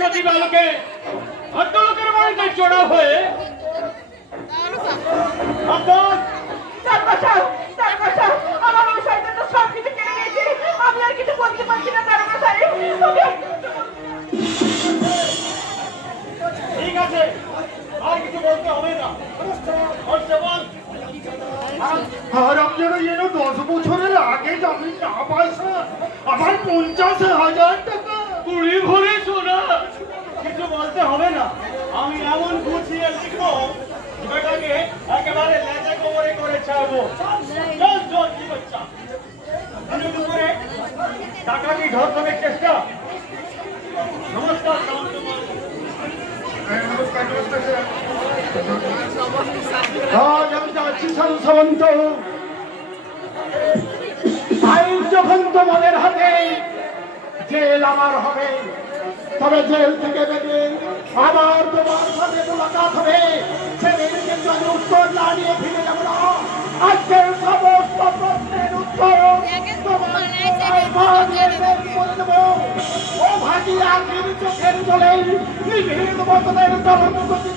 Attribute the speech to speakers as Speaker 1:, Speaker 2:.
Speaker 1: সতী বালকে ভদ্রলোকের বাড়িতে চড়া হয়ে।
Speaker 2: আমি আর না
Speaker 1: ঠিক আছে, আর কিছু বলতে হবে না।
Speaker 3: দশ বছরের আগে জামিন না আমার পঞ্চাশ হাজার টাকা
Speaker 1: কুড়ি ভরে শোনা কিছু বলতে হবে না আমি এমন গুছিয়ে লিখব বেটাকে একেবারে লেজে
Speaker 3: আইন যখন তোমাদের জেল আমার হবে, তবে জেল থেকে বেরিয়ে আবার তোমার সাথে মোলাকাত হবে। ও আখির চোখের জলে নিভৃত বদলের জলমুখী